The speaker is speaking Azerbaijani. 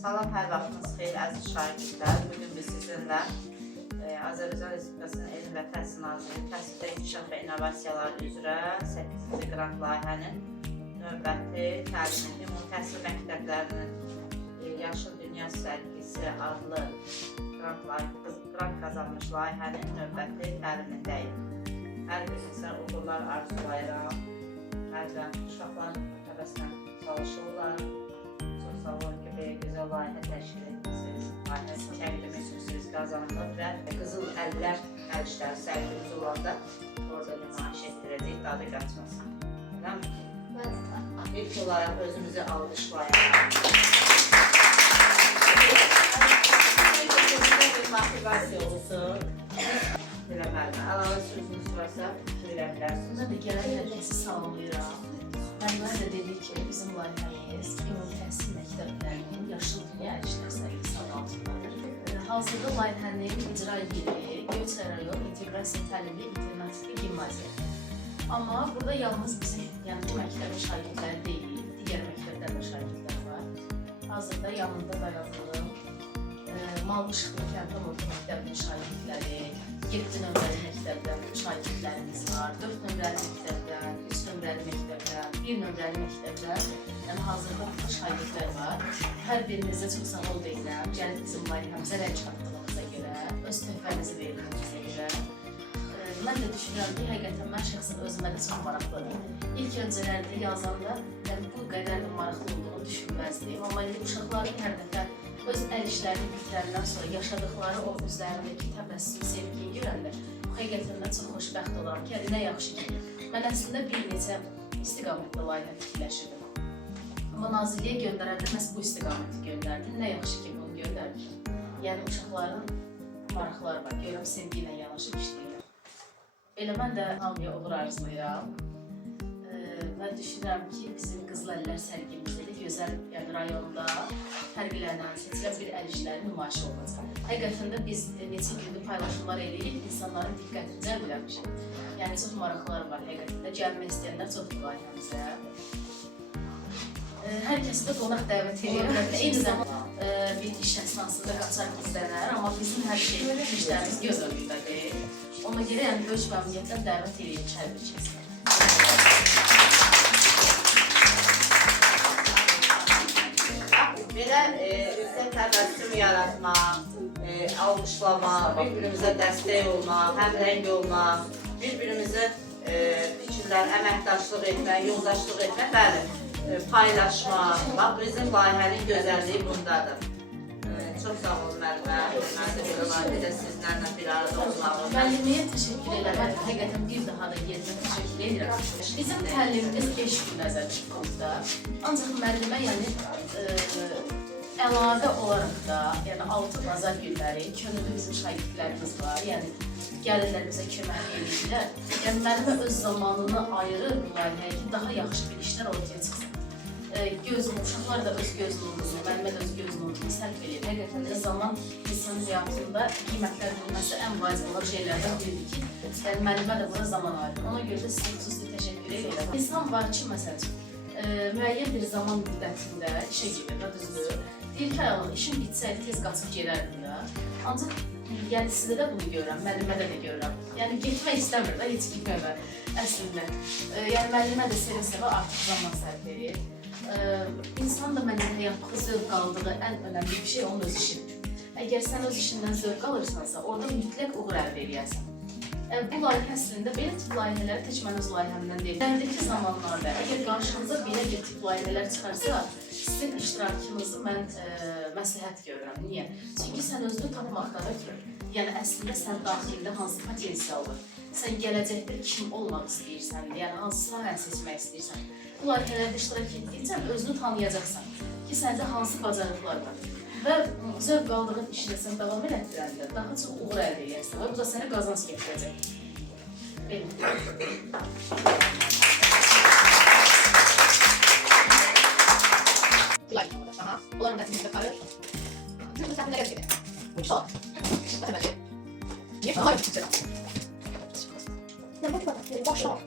Salam, hər vaxtınız xeyir əziz şagirdlər. Bugün biz sizinlə Azərbaycan Respublikasının Elm və Təhsil Nazirliyi Təhsildə İnkişaf və İnnovasiyalar üzrə 8-ci qrant layihənin növbəti təlimini ümumi təhsil məktəblərinin Yaşıl Dünya Sərgisi adlı qrant kazanmış layihənin növbəti təlimindəyik. Hər birinizə uğurlar arzulayıram. Hərdən uşaqlar həvəslə çalışırlar. Çox sağ olun ki, belə gözəl layihə təşkil etmişsiniz. Layihə təqdim etmişsiniz, qazanılır və qızıl əllər əl işləri sərgimiz olanda orada nümayiş etdirəcək, dadı qaçmasın. İlk olaraq özümüzü alqışlayalım. Bir motivasiya olsun. Belə bəlkə. Əlavə sözünüz varsa, söylə bilərsiniz. Mən də gələn herkesi salamlayıram. Müəllimlər də dedi ki, bizim layihəmiz ümumi təhsil məktəblərinin Yaşıl Dünya İşlər Sərgisi adı altındadır. Hazırda layihənin icra yeri Göyçay rayon İnteqrasiya Təlimi İnternativli Gimnaziyadır. Amma burada yalnız bizim, yəni bu məktəbin şagirdləri deyil, digər məktəblərdə şagirdlər var. Hazırda yanında dayandığım Malmışıqlı Kəndam Orta Məktəbinin şagirdləri, 7 nömrəli məktəbdən şagirdlərimiz var, 4 nömrəli məktəbdən, 3 nömrəli məktəbdən, 1 nömrəli məktəbdən, yəni hazırda burada şagirdlər var. Hər birinizə çox sağ ol deyirəm, gəlib bizim layihəmizə rəng çatdığınıza görə, öz töhfənizi verdiyinizə görə. Mən də düşünürəm ki, həqiqətən mən şəxsən özümə də çox maraqlıdır. İlk öncələrdə yazanda bu qədər maraqlı olduğunu düşünməzdim, amma indi uşaqların hər dəfə öz əl işlərini bitirəndən sonra yaşadıqları o üzlərindəki təbəssüm, sevgiyi görəndə həqiqətən də çox xoşbəxt olaram ki, nə yaxşı ki. Mən əslində bir neçə istiqamətdə layihə fikirləşirdim. Amma Nazirliyə göndərəndə məhz bu istiqaməti göndərdim. Nə yaxşı ki, bunu göndərdim. Yəni uşaqların maraqları var, görəm sevgi ilə yanaşıb işləyirəm. Elə mən də hamıya uğur arzulayıram. Mən düşünürəm ki, bizim Qızıl Əllər sərgimizdə də gözəl rayonda fərqlənən, seçilən bir əl işləri nümayişi olacaq. Həqiqətən də biz neçə gündür paylaşımlar edirik, insanların diqqətini cəlb eləmişik. Yəni çox maraqlar var həqiqətən də, gəlmək istəyənlər çoxdur layihəmizə. Hər kəsi də qonaq dəvət edirəm. Eyni zaman bir iş əsnasında qaçar gizlənər, amma bizim hər şey, işlərimiz göz önündədir. Ona görə yəni böyük məmnuniyyətlə dəvət edirik hər bir kəsi. Belə yüksək təbəssüm yaratmaq, alqışlamaq, bir-birimizə dəstək olmaq, həmrəng olmaq, bir-birimizə fikirlər, əməkdaşlıq etmək, yoldaşlıq etmək, bəli, paylaşmaq. Bax, bizim layihənin gözəlliyi bundadır. Çox sağ olun müəllimə, mən də belə layihədə sizlərlə bir arada olmağım. Müəlliməyə təşəkkür edirəm, həqiqətən bir daha da yerinə təşəkkür edirəm. Bizim təlimimiz 5 gün nəzərdə tutuldu. Ancaq müəllimə yəni əlavə olaraq da, yəni 6 bazar günləri könüllü bizim şagirdlərimiz var, yəni gəlirlər bizə kömək edirlər. Yəni müəllimə öz zamanını ayırır bu layihəyə ki, daha yaxşı bir işlər ortaya çıxsın. Uşaqlar da öz göz nurunu, müəllimə də öz göz nurunu sərf edir. Həqiqətən də zaman insanın həyatında qiymətlər bilməsi ən vacib olan şeylərdən biridir ki, yəni müəllimə də buna zaman ayırır. Ona görə də sizə xüsusi təşəkkür edirəm. İnsan var ki, məsəl üçün, müəyyən bir zaman müddətində işə gedir və düzdür. Deyir ki, ayağım, işim bitsəydi, tez qaçıb gedərdim də. Ancaq yəni sizdə də bunu görürəm, müəllimədə də görürəm. Yəni getmək istəmir də, heç gitməmə əslində. Yəni müəllimə də sevə-sevə artıq zaman sərf edir. İnsan da mənim həyatda zövq aldığı ən önəmli bir şey onun öz işidir. Əgər sən öz işindən zövq alırsansa, orada mütləq uğur əldə edərsən. Bu layihə əslində belə tip layihələri tək mən öz layihəmdən deyil. İləridəki zamanlarda əgər qarşınıza belə bir tip layihələr çıxarsa, sizin iştirakınızı mən məsləhət görürəm. Niyə? Çünki sən özünü tapmaqda ötürür. Yəni əslində sən daxilində hansı potensial var? Sən gələcəkdə kim olmaq istəyirsən, yəni hansı sahəni seçmək istəyirsən. Bu layihələrdə iştirak etdikcə özünü tanıyacaqsan ki, səndə hansı bacarıqlar var. Və zövq aldığın işlə sən davam elətdirəndə daha çox uğur əldə edərsən və bu da sənə qazanc gətirəcək. Bunların da kimse kalır. Çünkü sen nereye gidiyor? Çok. Bakın niye falan çıkacak? Ne bu kadar? Başla.